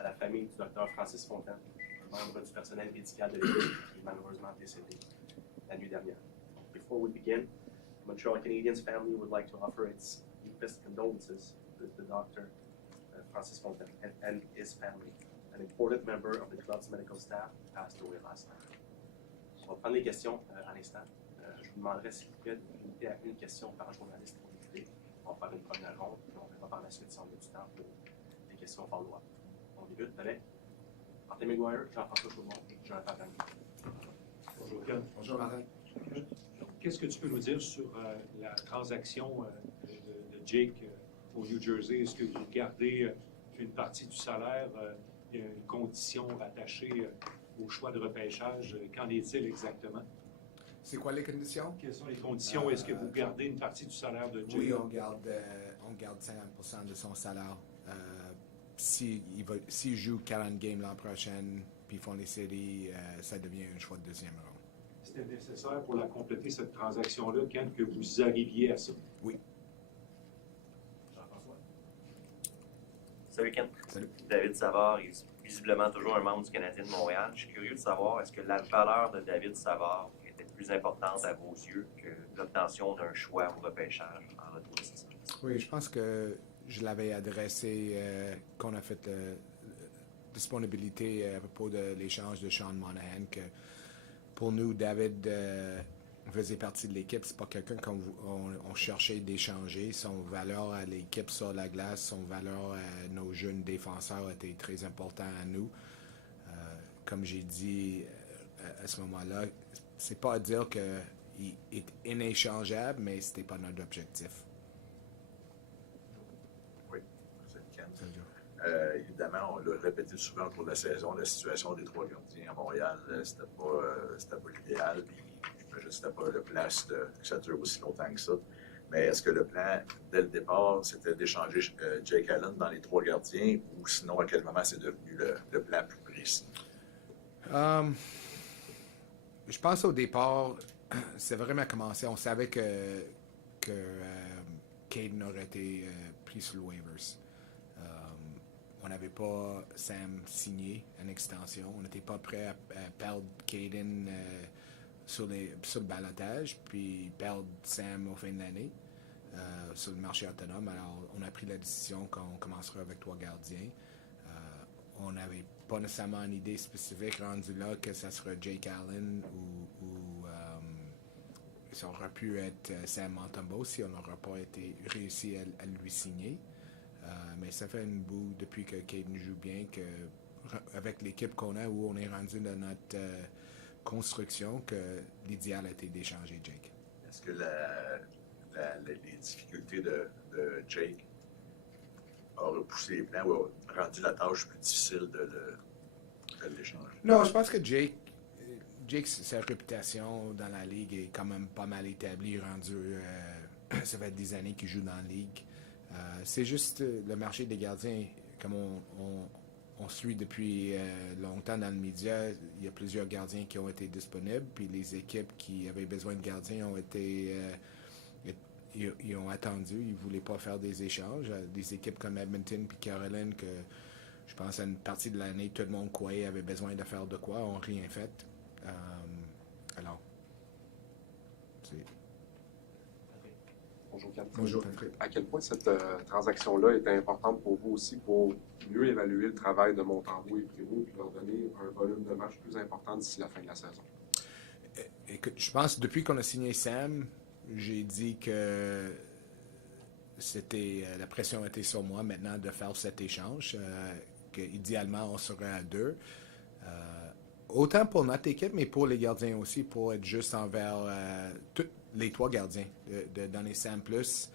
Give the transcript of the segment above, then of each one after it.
à la famille du Dr Francis Fontaine, membre du personnel médical de l'équipe qui est malheureusement décédé la nuit dernière. Before we begin, Montreal Canadiens family would like to offer its deepest condolences to the Dr. Francis Fontaine and his family. An important member of the club's medical staff passed away last night. On va prendre les questions à l'instant. Je vous demanderai s'il vous plaît de vous limiter à une question par journaliste pour débuter. On va faire une première ronde, puis on verra par la suite si on a du temps pour des questions follow-up. On débute avec Martin McGuire, Jean-François Chaumont et Jonathan Gagnon. Bonjour, Ken. Bonjour, Martin. Qu'est-ce que tu peux nous dire sur la transaction de Jake au New Jersey? Est-ce que vous gardez une partie du salaire, une condition attachée au choix de repêchage? Qu'en est-il exactement? C'est quoi les conditions? Quelles sont les conditions? Est-ce que vous gardez une partie du salaire de Jake? Oui, on garde 50% de son salaire. S'il joue 40 games l'an prochain, puis font les séries, ça devient un choix de deuxième ronde. C'était nécessaire pour la compléter cette transaction-là, Ken, que vous arriviez à ça? Oui. Jean-François. Salut Kent. Salut. David Savard est visiblement toujours un membre du Canadien de Montréal. Je suis curieux de savoir, est-ce que la valeur de David Savard était plus importante à vos yeux que l'obtention d'un choix au repêchage en retour de cette saison? Oui, je pense que je l'avais adressé quand on a fait disponibilité à propos de l'échange de Sean Monahan, que pour nous, David faisait partie de l'équipe. C'est pas quelqu'un qu'on cherchait d'échanger. Son valeur à l'équipe sur la glace, son valeur à nos jeunes défenseurs était très important à nous. Comme j'ai dit à ce moment-là, c'est pas à dire qu'il est inéchangeable, mais c'était pas notre objectif. Oui, c'est Kent. Évidemment, on l'a répété souvent au cours de la saison, la situation des trois gardiens à Montréal, c'était pas l'idéal. Puis, j'imagine que c'était pas le plan que ça dure aussi longtemps que ça. Mais est-ce que le plan, dès le départ, c'était d'échanger Jake Allen dans les trois gardiens, ou sinon, à quel moment c'est devenu le plan plus précis? Je pense au départ, c'est vraiment commencé. On savait que Caden aurait été pris sur le waivers. On n'avait pas Sam signé en extension. On n'était pas prêt à perdre Caden sur le balotage, puis perdre Sam au fin de l'année sur le marché autonome. Alors, on a pris la décision qu'on commencerait avec trois gardiens. On n'avait pas nécessairement une idée spécifique rendu là que ça serait Jake Allen ou ça aurait pu être Sam Montembeault si on n'aurait pas réussi à lui signer. Mais ça fait un bout depuis que Caden joue bien, avec l'équipe qu'on a, où on est rendu dans notre construction, que l'idéal a été d'échanger Jake. Est-ce que les difficultés de Jake ont repoussé les plans ou ont rendu la tâche plus difficile de l'échanger? Non, je pense que Jake, sa réputation dans la Ligue est quand même pas mal établie, rendu. Ça fait des années qu'il joue dans la Ligue. C'est juste le marché des gardiens, comme on suit depuis longtemps dans le média, il y a plusieurs gardiens qui ont été disponibles, puis les équipes qui avaient besoin de gardiens ont été... ils ont attendu, ils ne voulaient pas faire des échanges. Des équipes comme Edmonton puis Caroline, que je pense à une partie de l'année, tout le monde croyait avait besoin de faire de quoi, n'ont rien fait. Alors, c'est... Bonjour, Kent. Bonjour, Patrick. À quel point cette transaction-là était importante pour vous aussi pour mieux évaluer le travail de Montembeault et Primo et leur donner un volume de match plus important d'ici la fin de la saison? Écoute, je pense que depuis qu'on a signé Sam, j'ai dit que la pression était sur moi maintenant de faire cet échange, qu'idéalement on serait à 2. Autant pour notre équipe, mais pour les gardiens aussi, pour être juste envers tous les trois gardiens, de donner Sam plus,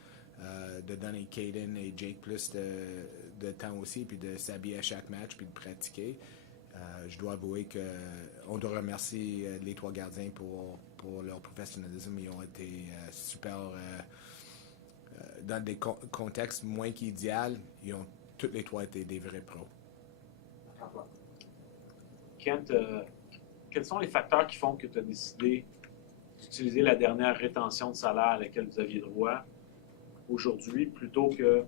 de donner Caden et Jake plus de temps aussi, puis de s'habiller à chaque match, puis de pratiquer. Je dois avouer qu'on doit remercier les trois gardiens pour leur professionnalisme. Ils ont été super dans des contextes moins qu'idéal. Tous les trois été des vrais pros. Kent, quels sont les facteurs qui font que tu as décidé d'utiliser la dernière rétention de salaire à laquelle vous aviez droit aujourd'hui plutôt que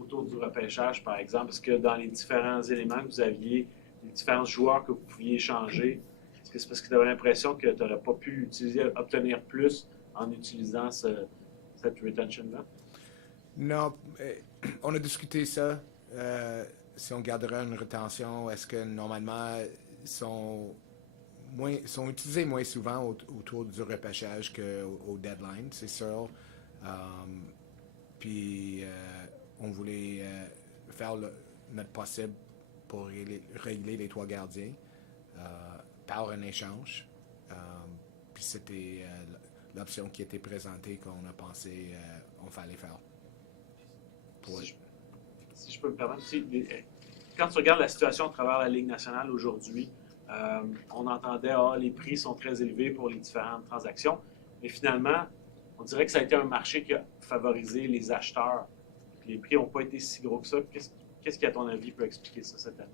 autour du repêchage, par exemple? Est-ce que dans les différents éléments que vous aviez, les différents joueurs que vous pouviez échanger, est-ce que c'est parce que tu avais l'impression que tu n'aurais pas pu obtenir plus en utilisant cette retention-là? Non, on a discuté ça. Si on garderait une rétention, est-ce que normalement sont utilisés moins souvent autour du repêchage qu'au deadline, c'est sûr. Puis on voulait faire notre possible pour régler les 3 gardiens par un échange. Puis c'était l'option qui était présentée qu'on a pensé on fallait faire. Si je peux me permettre, quand tu regardes la situation à travers la Ligue nationale aujourd'hui, on entendait les prix sont très élevés pour les différentes transactions, mais finalement, on dirait que ça a été un marché qui a favorisé les acheteurs. Les prix n'ont pas été si gros que ça. Qu'est-ce qui, à ton avis, peut expliquer ça cette année?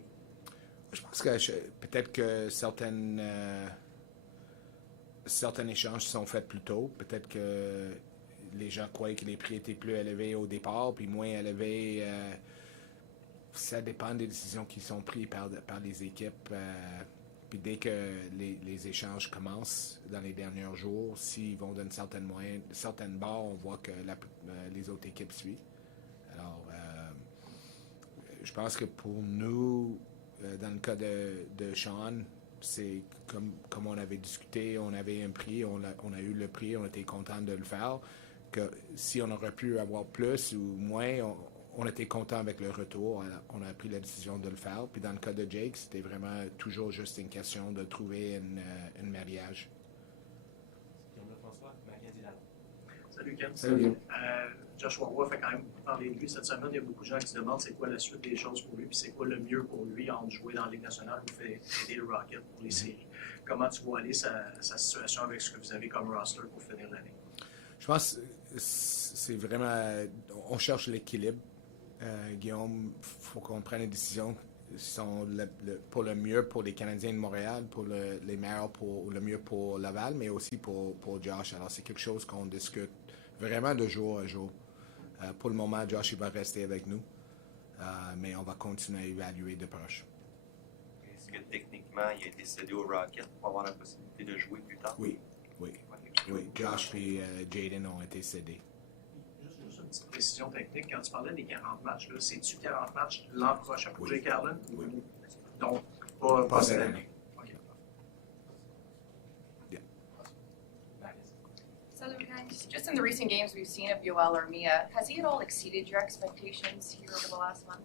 Je pense que peut-être que certains échanges sont faits plus tôt. Peut-être que les gens croyaient que les prix étaient plus élevés au départ, puis moins élevés. Ça dépend des décisions qui sont prises par les équipes. Puis dès que les échanges commencent dans les derniers jours, s'ils vont d'une certaine barre, on voit que les autres équipes suivent. Alors, je pense que pour nous, dans le cas de Sean, c'est comme on avait discuté, on avait un prix, on a eu le prix, on était content de le faire. Que si on aurait pu avoir plus ou moins, on était content avec le retour. On a pris la décision de le faire. Puis dans le cas de Jake, c'était vraiment toujours juste une question de trouver un mariage. Salut Kent. Salut. Joshua Roy fait quand même beaucoup parler de lui cette semaine. Il y a beaucoup de gens qui se demandent c'est quoi la suite des choses pour lui, puis c'est quoi le mieux pour lui entre jouer dans la Ligue nationale ou aider le Rocket pour les séries. Comment tu vois aller sa situation avec ce que vous avez comme roster pour finir l'année? Je pense que c'est vraiment... On cherche l'équilibre. Guillaume, il faut qu'on prenne une décision qui sont pour le mieux pour les Canadiens de Montréal, pour les meilleurs, pour le mieux pour Laval, mais aussi pour Josh. Alors, c'est quelque chose qu'on discute vraiment de jour à jour. Pour le moment, Josh il va rester avec nous, mais on va continuer à évaluer de proche. Est-ce que techniquement, il a été cédé au Rocket pour avoir la possibilité de jouer plus tard? Oui. Josh et Jaden ont été cédés. Juste une petite précision technique. Quand tu parlais des 40 matchs, c'est-tu 40 matchs l'an prochain pour Jake Allen? Oui. Donc, pas cette cette année. Okay. Southern Times, just in the recent games we've seen of Yoel or Mia, has he at all exceeded your expectations here over the last month?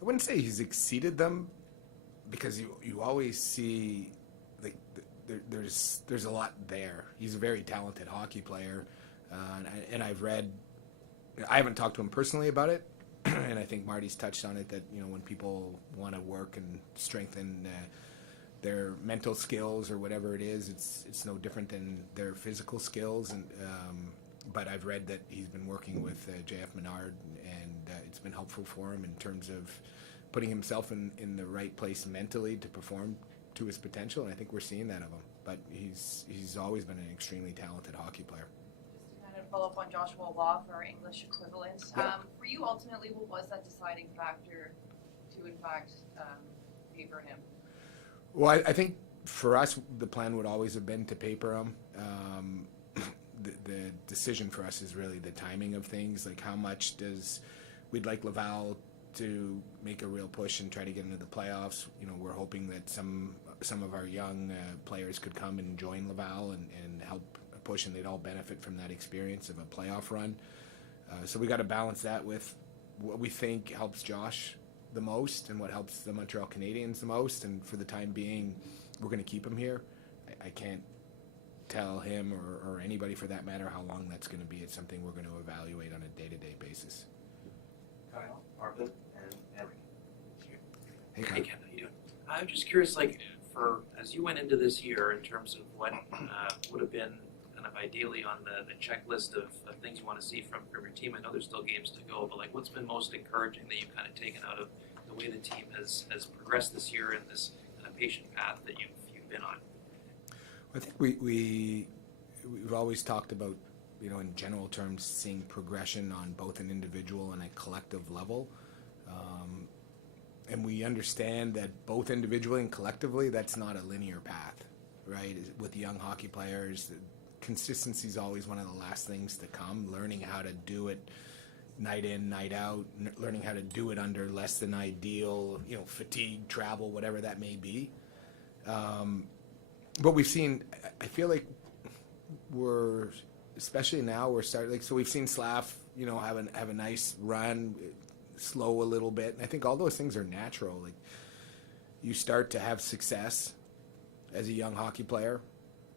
I wouldn't say he's exceeded them because you always see like there's a lot there. He's a very talented hockey player, and I haven't talked to him personally about it, and I think Marty's touched on it that when people want to work and strengthen their mental skills or whatever it is, it's no different than their physical skills. And but I've read that he's been working with JF Menard, and it's been helpful for him in terms of putting himself in the right place mentally to perform to his potential, and I think we're seeing that of him. But he's always been an extremely talented hockey player. Just to kind of follow up on Joshua Law for English equivalents, for you ultimately, what was that deciding factor to in fact paper him? Well, I think for us, the plan would always have been to paper him. The decision for us is really the timing of things, like how much we'd like Laval to make a real push and try to get into the playoffs. We're hoping that some of our young players could come and join Laval and help push, and they'd all benefit from that experience of a playoff run. So we got to balance that with what we think helps Josh the most and what helps the Montreal Canadiens the most. And for the time being, we're going to keep him here. I can't tell him or anybody for that matter how long that's going to be. It's something we're going to evaluate on a day-to-day basis. Kyle, Arvin, and Henry. Hey, Kyle. Hey, Ken, how you doing? I'm just curious, as you went into this year, in terms of what would have been kind of ideally on the checklist of things you want to see from your team. I know there's still games to go, but what's been most encouraging that you've kind of taken out of the way the team has progressed this year in this kind of patient path that you've been on? I think we've always talked about in general terms, seeing progression on both an individual and a collective level. And we understand that both individually and collectively, that's not a linear path, right? With young hockey players, consistency is always one of the last things to come. Learning how to do it night in, night out, learning how to do it under less than ideal, fatigue, travel, whatever that may be. But we've seen, I feel like especially now, we're starting, so we've seen Slav, have a nice run, slow a little bit. And I think all those things are natural. Like, you start to have success as a young hockey player,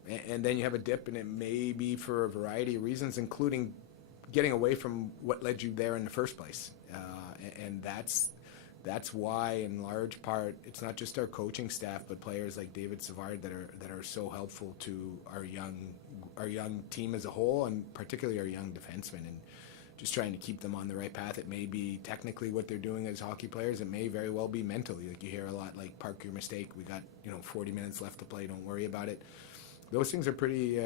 and then you have a dip, and it may be for a variety of reasons, including getting away from what led you there in the first place. And that's why, in large part, it's not just our coaching staff, but players like David Savard that are so helpful to our young team as a whole, and particularly our young defensemen, and just trying to keep them on the right path. It may be technically what they're doing as hockey players. It may very well be mentally. Like, you hear a lot, like, park your mistake. We got 40 minutes left to play. Don't worry about it. Those things are pretty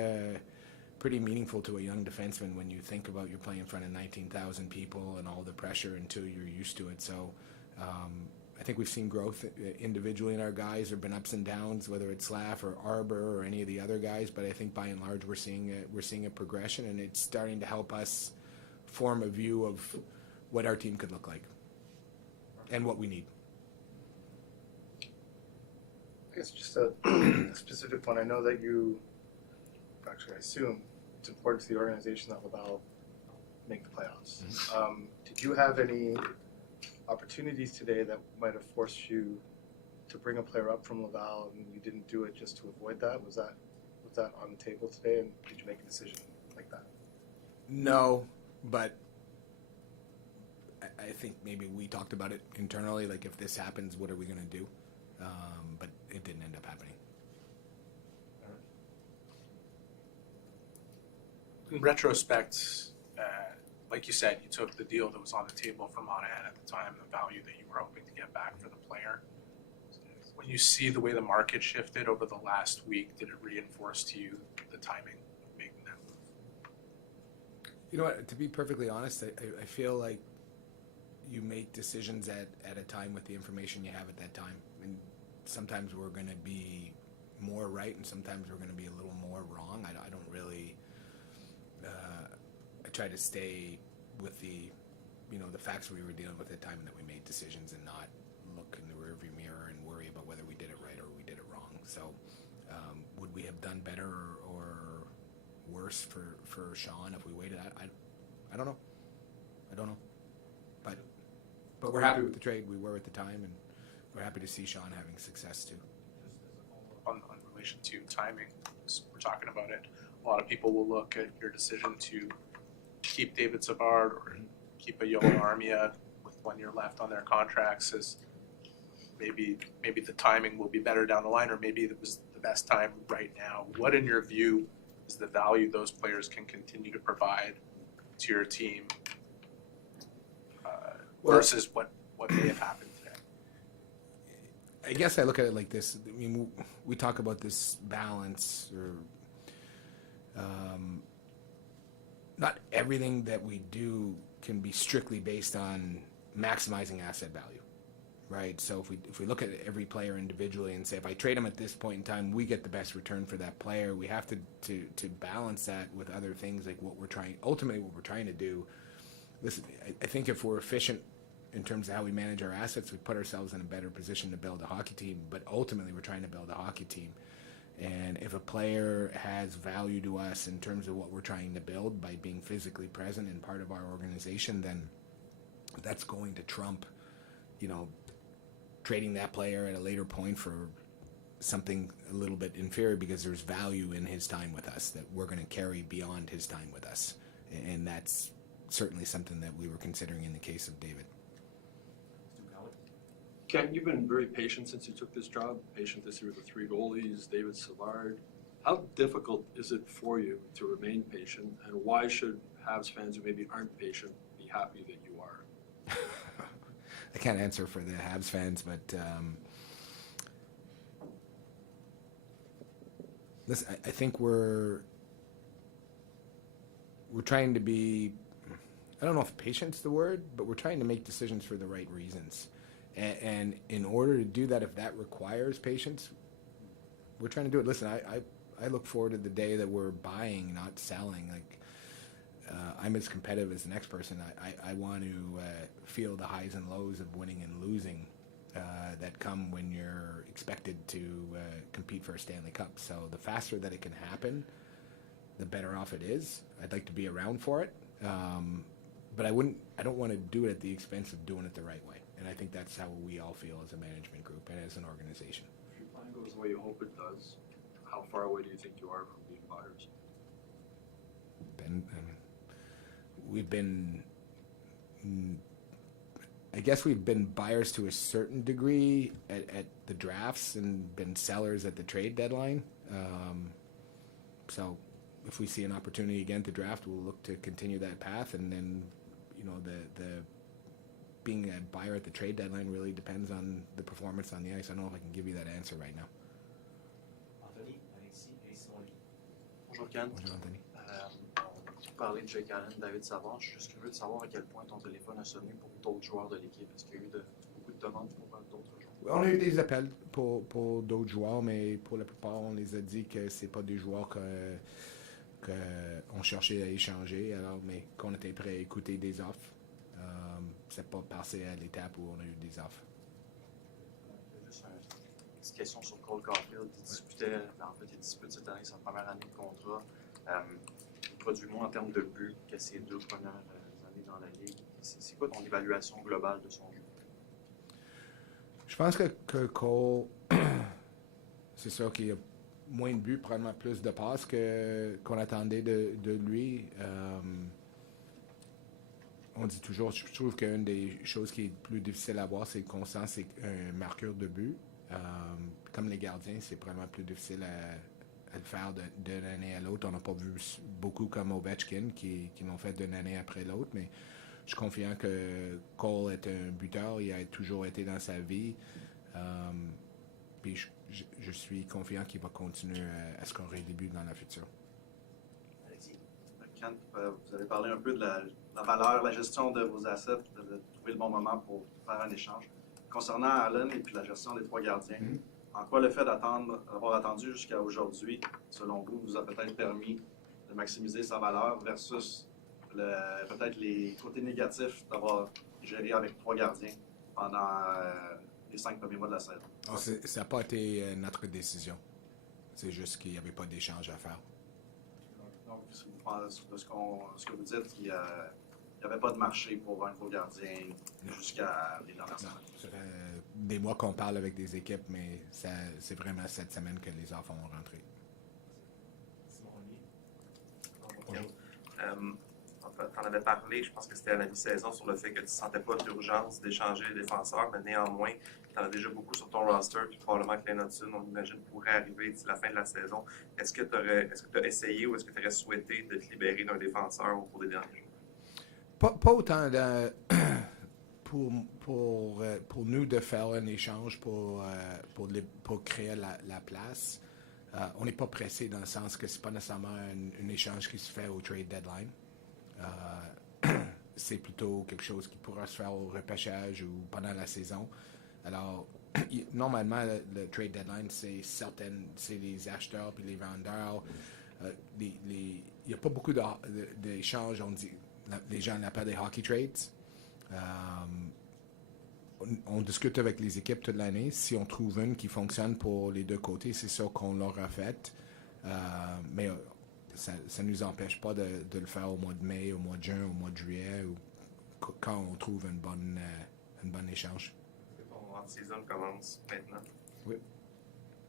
meaningful to a young defenseman when you think about you're playing in front of 19,000 people and all the pressure until you're used to it. So I think we've seen growth individually in our guys. There have been ups and downs, whether it's Slav or Arbor or any of the other guys. But I think by and large we're seeing a progression, and it's starting to help us form a view of what our team could look like and what we need. I guess just a specific one. I know that I assume it's important to the organization that Laval make the playoffs. Did you have any opportunities today that might have forced you to bring a player up from Laval and you didn't do it just to avoid that? Was that on the table today, and did you make a decision like that? No, but I think maybe we talked about it internally, like, if this happens, what are we going to do? But it didn't end up happening. In retrospect, like you said, you took the deal that was on the table from Monahan at the time, the value that you were hoping to get back for the player. When you see the way the market shifted over the last week, did it reinforce to you the timing of making that move? You know what, to be perfectly honest, I feel like you make decisions at a time with the information you have at that time. And sometimes we're going to be more right, and sometimes we're going to be a little more wrong. I don't really... I try to stay with the facts we were dealing with at the time, that we made decisions, and not look in the rearview mirror and worry about whether we did it right or we did it wrong. So would we have done better or worse for Sean if we waited? I don't know. But we're happy with the trade. We were at the time, and we're happy to see Sean having success too. On relation to timing, as we're talking about it, a lot of people will look at your decision to keep David Savard or keep a Yoel Armia with 1 year left on their contracts as maybe the timing will be better down the line, or maybe it was the best time right now. What, in your view, is the value those players can continue to provide to your team versus what may have happened today? I guess I look at it like this. I mean, we talk about this balance, or not everything that we do can be strictly based on maximizing asset value, right? So if we look at every player individually and say, if I trade him at this point in time, we get the best return for that player. We have to balance that with other things, like what we're trying to do. Listen, I think if we're efficient in terms of how we manage our assets, we put ourselves in a better position to build a hockey team. But ultimately, we're trying to build a hockey team. And if a player has value to us in terms of what we're trying to build by being physically present and part of our organization, then that's going to trump, trading that player at a later point for something a little bit inferior, because there's value in his time with us that we're going to carry beyond his time with us. And that's certainly something that we were considering in the case of David. Ken, you've been very patient since you took this job, patient this year with the 3 goalies, David Savard. How difficult is it for you to remain patient, and why should Habs fans who maybe aren't patient be happy that you are? I can't answer for the Habs fans, but listen, I think we're trying to be, I don't know if patient's the word, but we're trying to make decisions for the right reasons. And in order to do that, if that requires patience, we're trying to do it. Listen, I look forward to the day that we're buying, not selling. Like, I'm as competitive as the next person. I want to feel the highs and lows of winning and losing that come when you're expected to compete for a Stanley Cup. So the faster that it can happen, the better off it is. I'd like to be around for it, but I don't want to do it at the expense of doing it the right way. And I think that's how we all feel as a management group and as an organization. If your plan goes the way you hope it does, how far away do you think you are from being buyers? I guess we've been buyers to a certain degree at the drafts and been sellers at the trade deadline. So if we see an opportunity again to draft, we'll look to continue that path. And then, the being a buyer at the trade deadline really depends on the performance on the ice. I don't know if I can give you that answer right now. Anthony, Alexis et Simon. Bonjour Ken. Bonjour Anthony. On parlait de Jake Allen, David Savard. Je suis juste curieux de savoir à quel point ton téléphone a sonné pour d'autres joueurs de l'équipe. Est-ce qu'il y a eu beaucoup de demandes pour d'autres joueurs? On a eu des appels pour d'autres joueurs, mais pour la plupart, on les a dit que c'est pas des joueurs qu'on cherchait à échanger, alors, mais qu'on était prêt à écouter des offres. C'est pas passé à l'étape où on a eu des offres. Juste une petite question sur Cole Caulfield. Il dispute cette année sa première année de contrat. Il produit moins en termes de buts que ses 2 premières années dans la Ligue. C'est quoi ton évaluation globale de son jeu? Je pense que Cole, c'est sûr qu'il a moins de buts, probablement plus de passes qu'on attendait de lui. On dit toujours, je trouve qu'une des choses qui est plus difficile à avoir, c'est constant, c'est un marqueur de but. Comme les gardiens, c'est vraiment plus difficile à le faire d'une année à l'autre. On n'a pas vu beaucoup comme Ovechkin qui l'ont fait d'une année après l'autre, mais je suis confiant que Cole est un buteur. Il a toujours été dans sa vie. Puis je suis confiant qu'il va continuer à scorer des buts dans le futur. Alexis, Kent, vous avez parlé un peu de la valeur, la gestion de vos assets, de trouver le bon moment pour faire un échange. Concernant Ylönen et puis la gestion des 3 gardiens, en quoi le fait d'avoir attendu jusqu'à aujourd'hui, selon vous a peut-être permis de maximiser sa valeur versus peut-être les côtés négatifs d'avoir géré avec 3 gardiens pendant les 5 premiers mois de la saison? Ça n'a pas été notre décision. C'est juste qu'il n'y avait pas d'échange à faire. Donc, de ce que vous dites, il n'y avait pas de marché pour un gros gardien jusqu'à les dernières semaines. Ça fait des mois qu'on parle avec des équipes, mais c'est vraiment cette semaine que les offres ont rentré. Tu en avais parlé, je pense que c'était à la mi-saison, sur le fait que tu ne sentais pas d'urgence d'échanger les défenseurs, mais néanmoins, tu en as déjà beaucoup sur ton roster, puis probablement que Ylönen, on imagine, pourrait arriver d'ici la fin de la saison. Est-ce que tu as essayé ou est-ce que tu aurais souhaité de te libérer d'un défenseur au cours des derniers jours? Pas autant pour nous de faire un échange pour créer la place. On n'est pas pressé dans le sens que ce n'est pas nécessairement un échange qui se fait au trade deadline. C'est plutôt quelque chose qui pourra se faire au repêchage ou pendant la saison. Alors, normalement, le trade deadline, c'est les acheteurs puis les vendeurs. Il n'y a pas beaucoup d'échanges, on dit, les gens l'appellent des hockey trades. On discute avec les équipes toute l'année. Si on trouve une qui fonctionne pour les 2 côtés, c'est sûr qu'on l'aura faite. Mais ça ne nous empêche pas de le faire au mois de mai, au mois de juin, au mois de juillet, ou quand on trouve une bonne échange. Ton off-season commence maintenant. Oui.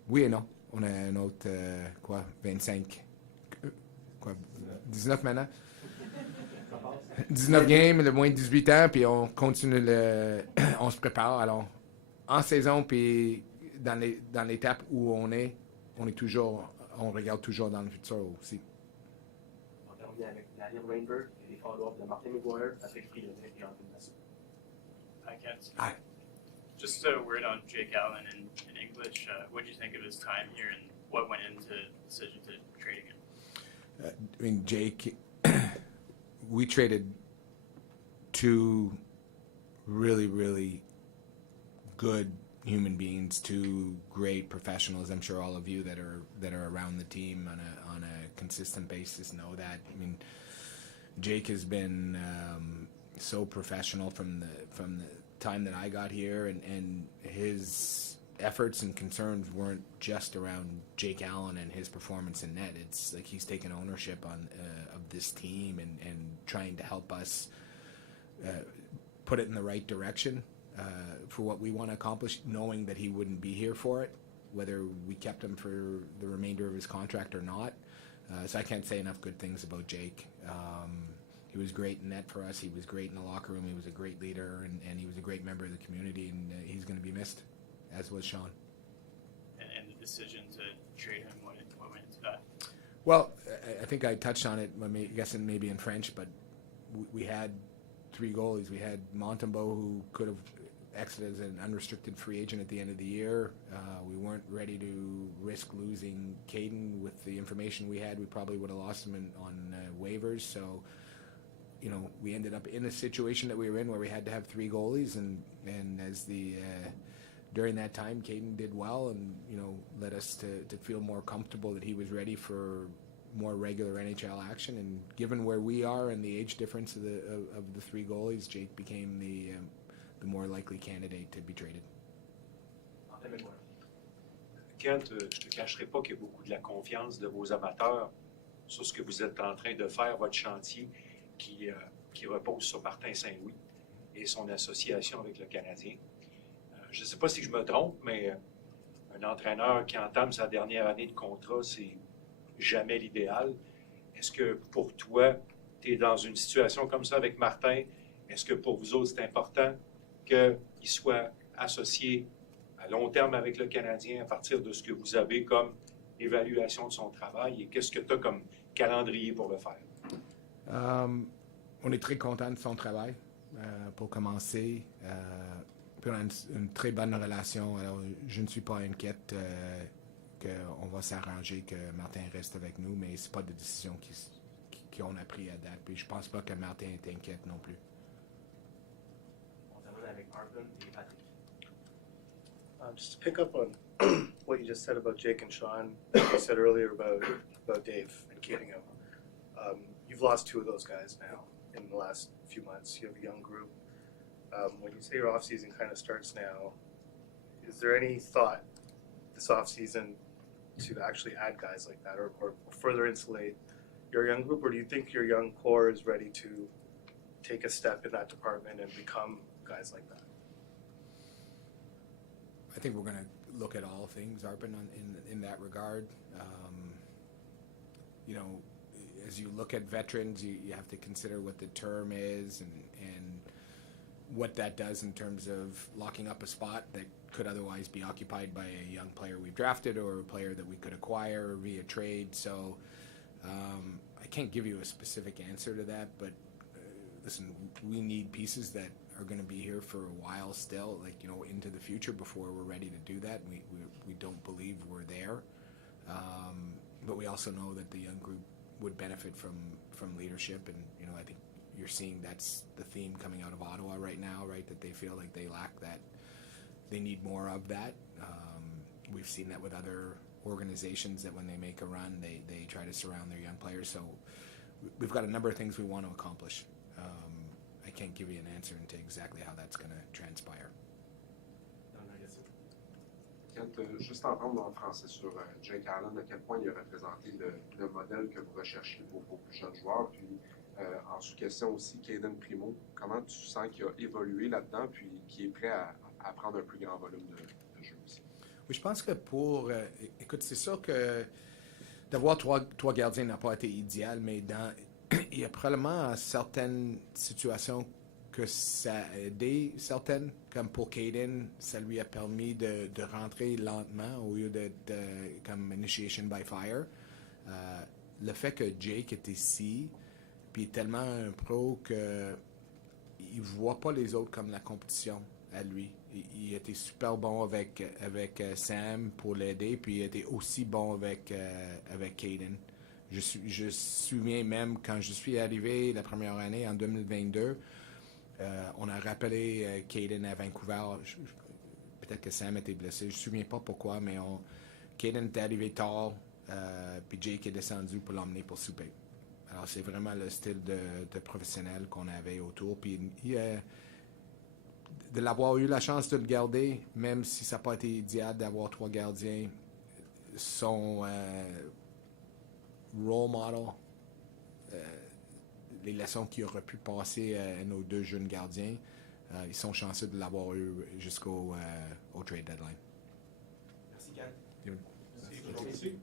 Oui et non. On a un autre, 25, 19 maintenant. 19 games, le moins de 18 ans, puis on continue on se prépare. Alors, en saison, puis dans l'étape où on regarde toujours dans le futur aussi. On termine avec Daniel Rainbird et les follow-up de Martin McGuire, Patrick Ylönen et Anthony Massot. Hi, Kent. Hi. Just a word on Jake Allen in English. What did you think of his time here, and what went into the decision to trade him? Jake, we traded two really, really good human beings, two great professionals. I'm sure all of you that are around the team on a consistent basis know that. I mean, Jake has been so professional from the time that I got here, and his efforts and concerns weren't just around Jake Allen and his performance in net. It's like he's taken ownership of this team and trying to help us put it in the right direction for what we want to accomplish, knowing that he wouldn't be here for it, whether we kept him for the remainder of his contract or not. So I can't say enough good things about Jake. He was great in net for us. He was great in the locker room. He was a great leader, and he was a great member of the community, and he's going to be missed, as was Sean. And the decision to trade him, what went into that? Well, I think I touched on it, I guess maybe in French, but we had three goalies. We had Montembeault, who could have exited as an unrestricted free agent at the end of the year. We weren't ready to risk losing Caden with the information we had. We probably would have lost him on waivers. So, you know, we ended up in a situation that we were in where we had to have three goalies, and as during that time, Caden did well, and you know, led us to feel more comfortable that he was ready for more regular NHL action. And given where we are and the age difference of the three goalies, Jake became the more likely candidate to be traded. Kent, je ne te cacherai pas qu'il y a beaucoup de la confiance de vos amateurs sur ce que vous êtes en train de faire, votre chantier qui repose sur Martin Saint-Louis et son association avec le Canadien. Je ne sais pas si je me trompe, mais un entraîneur qui entame sa dernière année de contrat, c'est jamais l'idéal. Est-ce que pour toi, tu es dans une situation comme ça avec Martin? Est-ce que pour vous autres, c'est important qu'il soit associé à long terme avec le Canadien à partir de ce que vous avez comme évaluation de son travail, et qu'est-ce que tu as comme calendrier pour le faire? On est très content de son travail, pour commencer. Puis on a une très bonne relation. Alors, je ne suis pas inquiète qu'on va s'arranger que Martin reste avec nous, mais ce n'est pas de décision qu'on a pris à date. Puis je ne pense pas que Martin est inquiète non plus. On termine avec Arpin et Patrick. Just to pick up on what you just said about Jake and Sean, you said earlier about Dave and Keatingham. You've lost two of those guys now in the last few months. You have a young group. When you say your off-season kind of starts now, is there any thought this off-season to actually add guys like that, or further insulate your young group, or do you think your young core is ready to take a step in that department and become guys like that? I think we're going to look at all things, Arpin, in that regard. You know, as you look at veterans, you have to consider what the term is and what that does in terms of locking up a spot that could otherwise be occupied by a young player we've drafted or a player that we could acquire via trade. So I can't give you a specific answer to that, but listen, we need pieces that are going to be here for a while still, like, you know, into the future before we're ready to do that. We don't believe we're there, but we also know that the young group would benefit from leadership, and you know, I think you're seeing that's the theme coming out of Ottawa right now, right? That they feel like they lack that, they need more of that. We've seen that with other organizations, that when they make a run, they try to surround their young players. So we've got a number of things we want to accomplish. I can't give you an answer into exactly how that's going to transpire. Kent, juste entendre en français sur Jake Allen, à quel point il a représenté le modèle que vous recherchez pour vos plus jeunes joueurs. Puis en sous-question aussi, Caden Primo, comment tu sens qu'il a évolué là-dedans, puis qu'il est prêt à prendre un plus grand volume de jeu aussi? Oui, je pense que écoute, c'est sûr que d'avoir trois gardiens n'a pas été idéal, mais il y a probablement certaines situations que ça a aidé, certaines, comme pour Caden, ça lui a permis de rentrer lentement au lieu d'être comme initiation by fire. Le fait que Jake est ici, puis est tellement un pro que il voit pas les autres comme la compétition à lui. Il était super bon avec Sam pour l'aider, puis il était aussi bon avec Caden. Je me souviens même quand je suis arrivé la première année en 2022, on a rappelé Caden à Vancouver. Peut-être que Sam était blessé, je ne me souviens pas pourquoi, mais Caden était arrivé tard, puis Jake est descendu pour l'emmener pour souper. Alors c'est vraiment le style de professionnel qu'on avait autour. Puis de l'avoir eu la chance de le garder, même si ça n'a pas été idéal d'avoir 3 gardiens, son role model, les leçons qu'il aurait pu passer à nos 2 jeunes gardiens, ils sont chanceux de l'avoir eu jusqu'au au trade deadline. Merci, Ken. Merci. Merci.